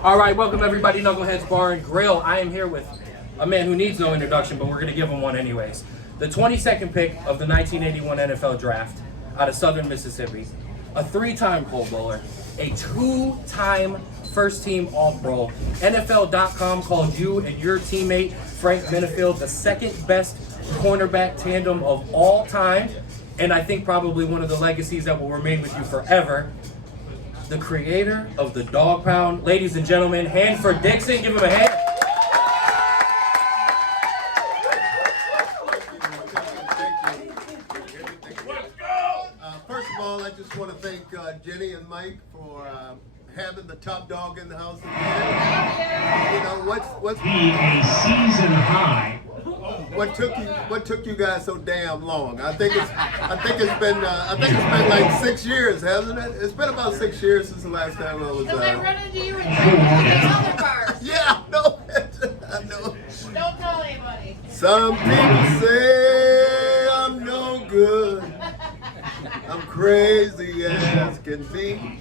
All right, welcome everybody, Knuckleheads Bar and Grill. I am here with a man who needs no introduction, but we're going to give him one anyways. The 22nd pick of the 1981 NFL Draft out of Southern Mississippi, a 3-time Pro Bowler, a 2-time first-team All-Pro. NFL.com called you and your teammate, Frank Benefield, the second best cornerback tandem of all time, and I think probably one of the legacies that will remain with you forever. The creator of the Dog Pound, ladies and gentlemen, Hanford Dixon. Give him a hand. First of all, I just want to thank Jenny and Mike for having the top dog in the house again. You know what's be a season high. What took you guys so damn long? I think it's been like 6 years, hasn't it? It's been about 6 years since the last time I was. So they run into you in other bars. Yeah, no, I know. Don't tell anybody. Some people say I'm no good. I'm crazy as can be.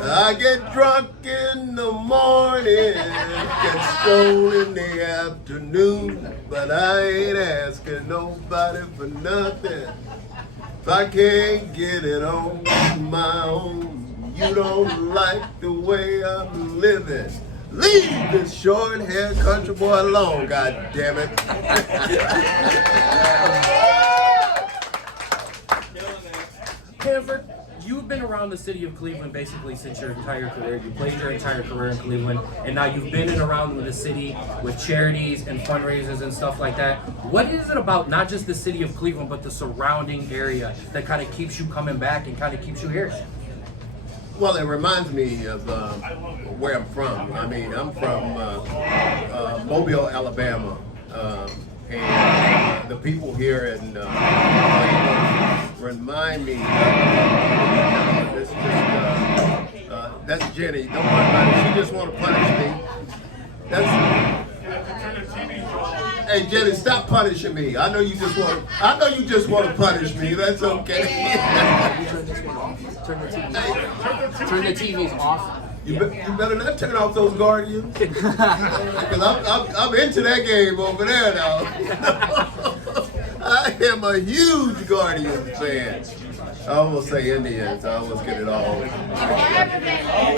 I get drunk in the morning, get stoned in the afternoon, but I ain't asking nobody for nothing. If I can't get it on my own, you don't like the way I'm living. Leave this short-haired country boy alone, God damn it. Hanford, you've been around the city of Cleveland basically since your entire career. You played your entire career in Cleveland, and now you've been in around with the city with charities and fundraisers and stuff like that. What is it about not just the city of Cleveland, but the surrounding area that kind of keeps you coming back and kind of keeps you here? Well, it reminds me of where I'm from. I mean, I'm from Mobile, Alabama, and the people here in Cleveland remind me that's Jenny. Don't worry about it. She just want to punish me. Hey Jenny, stop punishing me. I know you just want to punish me. That's okay. Turn the TVs off. You better not turn off those Guardians. Because I'm into that game over there now. I am a huge Guardians fan. I almost say Indians. I almost get it all.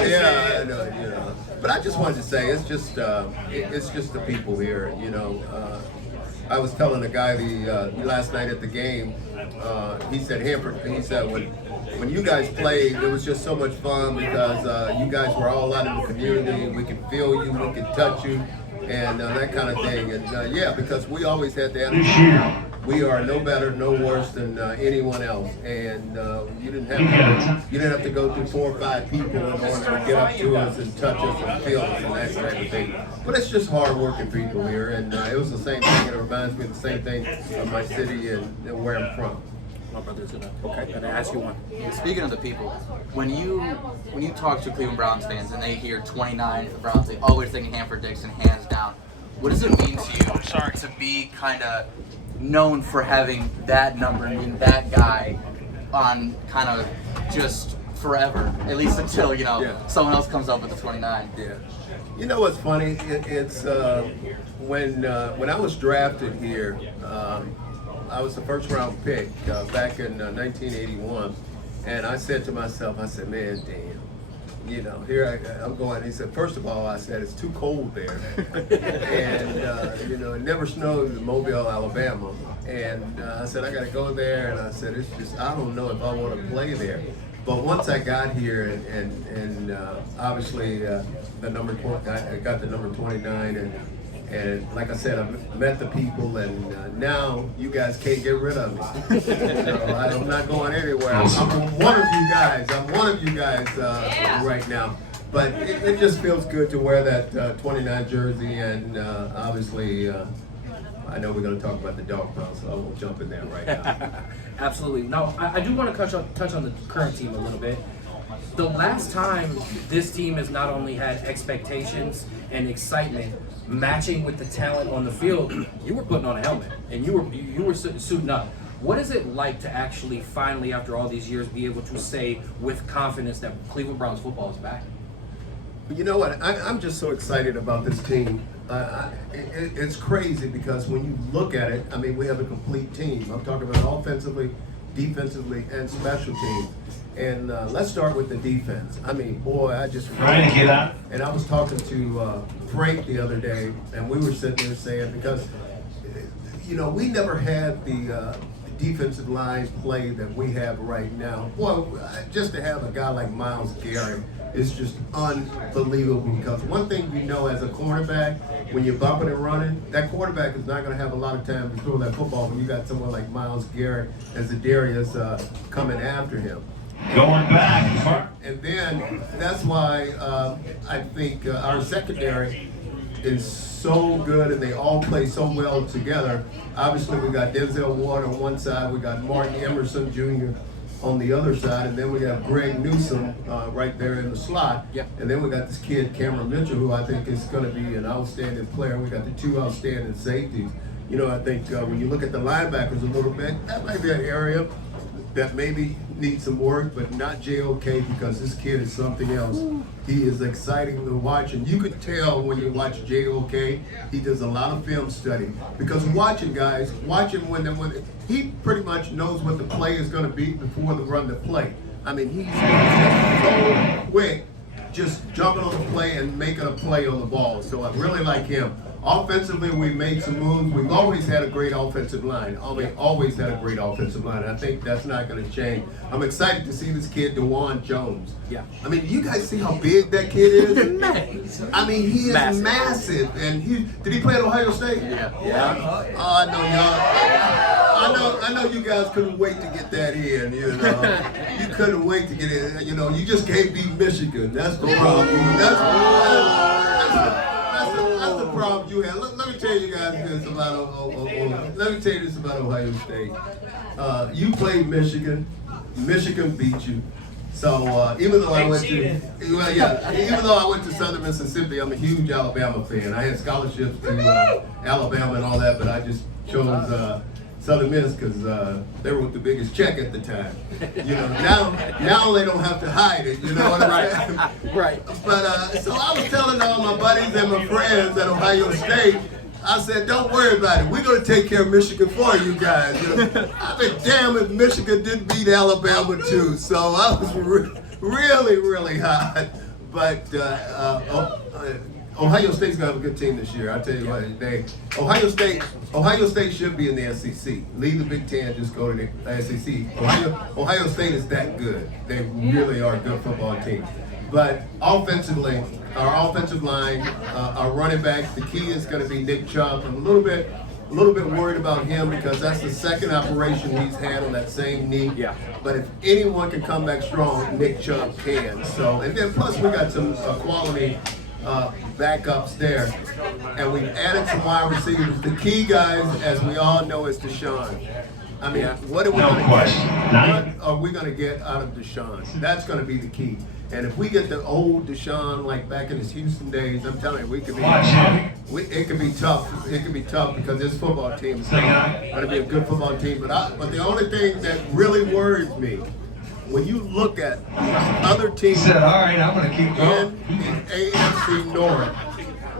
Yeah, I know, you know. But I just wanted to say it's just the people here. You know, I was telling a guy last night at the game. He said when you guys played, it was just so much fun because you guys were all out in the community. We could feel you, we could touch you, and that kind of thing. And yeah, because we always had that. This year, We are no better, no worse than anyone else, and you didn't have to go through 4 or 5 people in order to get up to us and touch us and feel us and that kind of thing. But it's just hard-working people here, and it was the same thing. It reminds me of the same thing of my city and where I'm from. My brother's gonna ask you one. Speaking of the people, when you talk to Cleveland Browns fans and they hear 29 the Browns, they always think of Hanford Dixon, hands down. What does it mean to you to be kind of known for having that number and being that guy on kind of just forever, at least until someone else comes up with the 29? Yeah. You know what's funny? It's when I was drafted here. I was the first round pick back in 1981, and I said to myself, man, damn, you know, here I'm going. He said, first of all, I said, it's too cold there. And, you know, it never snowed in Mobile, Alabama. And I said, I got to go there. And I said, it's just, I don't know if I want to play there. But once I got here and obviously I got the number 29 and like I said, I met the people, and now you guys can't get rid of me. I'm not going anywhere. I'm one of you guys right now. But it just feels good to wear that 29 jersey, and obviously, I know we're going to talk about the Dog Pound, so I won't jump in there right now. Absolutely. Now, I do want to touch on the current team a little bit. The last time this team has not only had expectations and excitement matching with the talent on the field, you were putting on a helmet and you were suiting up. What is it like to actually finally, after all these years, be able to say with confidence that Cleveland Browns football is back? You know what? I'm just so excited about this team. It's crazy because when you look at it, I mean, we have a complete team. I'm talking about offensively, defensively, and special teams. And let's start with the defense. I mean, boy, I just Trying to get out. And I was talking to Frank the other day, and we were sitting there saying, because you know, we never had the defensive line play that we have right now. Well, just to have a guy like Myles Garrett is just unbelievable, because one thing you know as a cornerback, when you're bumping and running, that quarterback is not going to have a lot of time to throw that football when you got someone like Myles Garrett as Darius coming after him. Going back. And then that's why I think our secondary is so good, and they all play so well together. Obviously, we got Denzel Ward on one side, we got Martin Emerson Jr. on the other side, and then we got Greg Newsome right there in the slot. Yep. And then we got this kid, Cameron Mitchell, who I think is going to be an outstanding player. We got the two outstanding safeties. You know, I think when you look at the linebackers a little bit, that might be an area that maybe needs some work, but not JOK, because this kid is something else. He is exciting to watch, and you could tell when you watch JOK, he does a lot of film study. Because watching guys, watching when he pretty much knows what the play is going to be before the run the play. I mean, he's just so quick, just jumping on the play and making a play on the ball. So I really like him. Offensively, we made some moves. We've always had a great offensive line. Always had a great offensive line. I think that's not going to change. I'm excited to see this kid, DeJuan Jones. Yeah. I mean, you guys see how big that kid is? I mean, he is massive. And did he play at Ohio State? Yeah. Oh, I know y'all. I know you guys couldn't wait to get that in, you know. You couldn't wait to get in. You know, you just can't beat Michigan. That's the problem. That's the problem you had. Let me tell you guys this about Ohio State. You played Michigan. Michigan beat you. So even though I went to Southern Mississippi, I'm a huge Alabama fan. I had scholarships to Alabama and all that, but I just chose Southern Miss because they were with the biggest check at the time. You know, now they don't have to hide it. You know what I'm saying? Right. But so I was telling all my buddies and my friends at Ohio State, I said, don't worry about it. We're going to take care of Michigan for you guys. You know, I've been damn if Michigan didn't beat Alabama too. So I was really, really hot. But Ohio State's gonna have a good team this year. I tell you what, Ohio State should be in the SEC. Leave the Big Ten, just go to the SEC. Ohio State is that good. They really are a good football team. But offensively, our offensive line, our running back, the key is going to be Nick Chubb. I'm a little bit worried about him because that's the second operation he's had on that same knee. Yeah. But if anyone can come back strong, Nick Chubb can. So, and then plus we got some quality backups there, and we've added some wide receivers. The key, guys, as we all know, is Deshaun. I mean, what are we going to get out of Deshaun? That's going to be the key. And if we get the old Deshaun, like back in his Houston days, I'm telling you, it could be tough. It could be tough because this football team is going to be a good football team. But the only thing that really worries me, when you look at other teams He said, all right, I'm going to keep going. in the AFC North,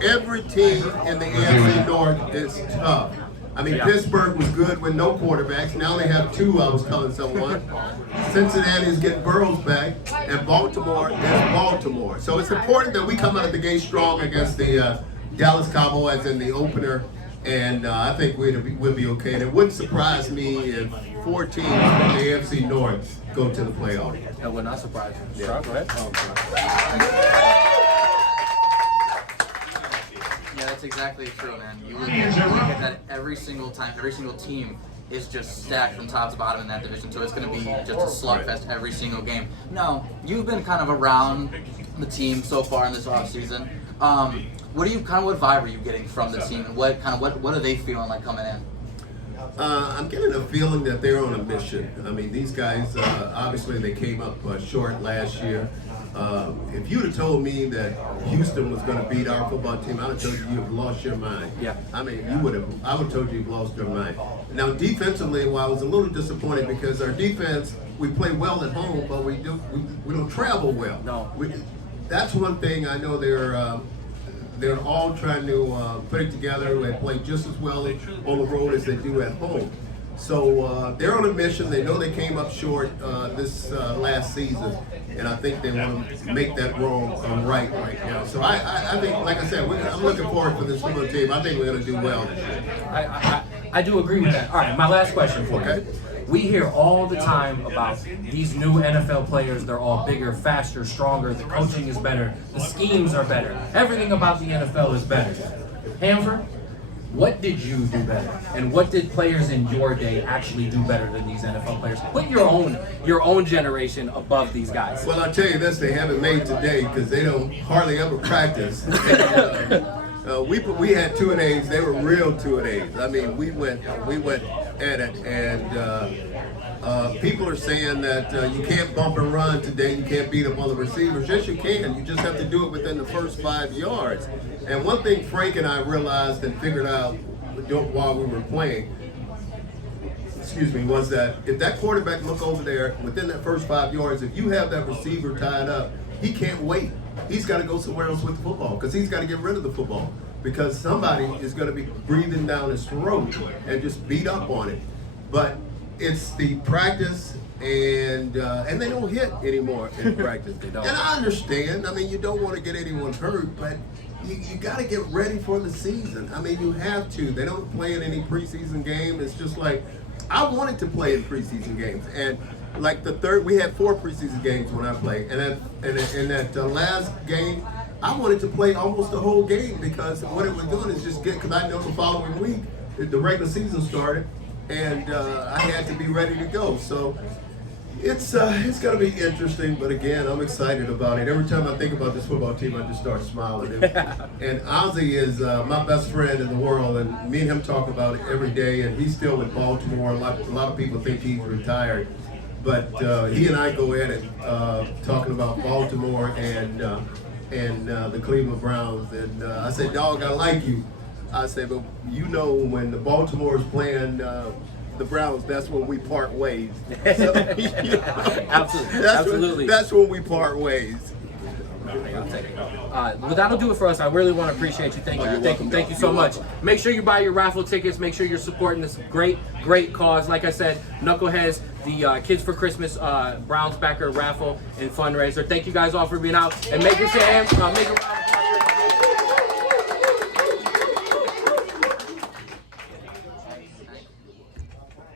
every team in the AFC North is tough. I mean, Pittsburgh was good with no quarterbacks. Now they have two, I was telling someone. Cincinnati is getting Burrows back, and Baltimore is Baltimore. So it's important that we come out of the gate strong against the Dallas Cowboys in the opener, and I think we'll be okay. And it wouldn't surprise me if 4 teams from the AFC North go to the playoff. That would not surprise me. Straub, go ahead. Yeah, that's exactly true, man. You look at that every single time, every single team is just stacked from top to bottom in that division, so it's going to be just a slugfest every single game. No, you've been kind of around the team so far in this offseason. What vibe are you getting from the team, and what are they feeling like coming in? I'm getting a feeling that they're on a mission. I mean, these guys, obviously they came up short last year. If you'd have told me that Houston was going to beat our football team, I would have told you you've lost your mind. Yeah. I mean, I would have told you you've lost your mind. Now, defensively, well, I was a little disappointed because our defense, we play well at home, but we don't travel well. No. that's one thing I know they're all trying to put it together and play just as well on the road as they do at home. So they're on a mission. They know they came up short this last season, and I think they want to make that wrong right now. So I think, like I said, I'm looking forward to this football team. I think we're going to do well this year. I do agree with that. All right, my last question for you. Okay. We hear all the time about these new NFL players. They're all bigger, faster, stronger. The coaching is better. The schemes are better. Everything about the NFL is better. Hanford, what did you do better? And what did players in your day actually do better than these NFL players? Put your own generation above these guys. Well, I'll tell you this, they haven't made today because they don't hardly ever practice. We had 2-and-A's. They were real 2-and-A's. I mean, we went at it, and people are saying that you can't bump and run today. You can't beat up on the receivers. Yes, you can. You just have to do it within the first 5 yards. And one thing Frank and I realized and figured out while we were playing, was that if that quarterback look over there within that first 5 yards, if you have that receiver tied up, he can't wait. He's got to go somewhere else with the football because he's got to get rid of the football because somebody is going to be breathing down his throat and just beat up on it. But it's the practice, and they don't hit anymore in practice. They don't. And I understand. I mean, you don't want to get anyone hurt, but you got to get ready for the season. I mean, you have to. They don't play in any preseason game. It's just like I wanted to play in preseason games, and like we had 4 preseason games when I played, and in that last game, I wanted to play almost the whole game because what it was doing is just because I know the following week the regular season started, and I had to be ready to go. So it's going to be interesting, but again, I'm excited about it. Every time I think about this football team, I just start smiling. And Ozzie is my best friend in the world, and me and him talk about it every day. And he's still in Baltimore. A lot of people think he's retired. But he and I go at it talking about Baltimore and the Cleveland Browns. And I said, dog, I like you. I said, but you know when the Baltimore is playing the Browns, that's when we part ways. So, Absolutely. That's when we part ways. I'll take it. Well, that'll do it for us. I really want to appreciate you. Thank you. Thank you so much. Make sure you buy your raffle tickets. Make sure you're supporting this great cause. Like I said, Knuckleheads, the Kids for Christmas Browns backer raffle and fundraiser. Thank you guys all for being out. And make it a round of applause.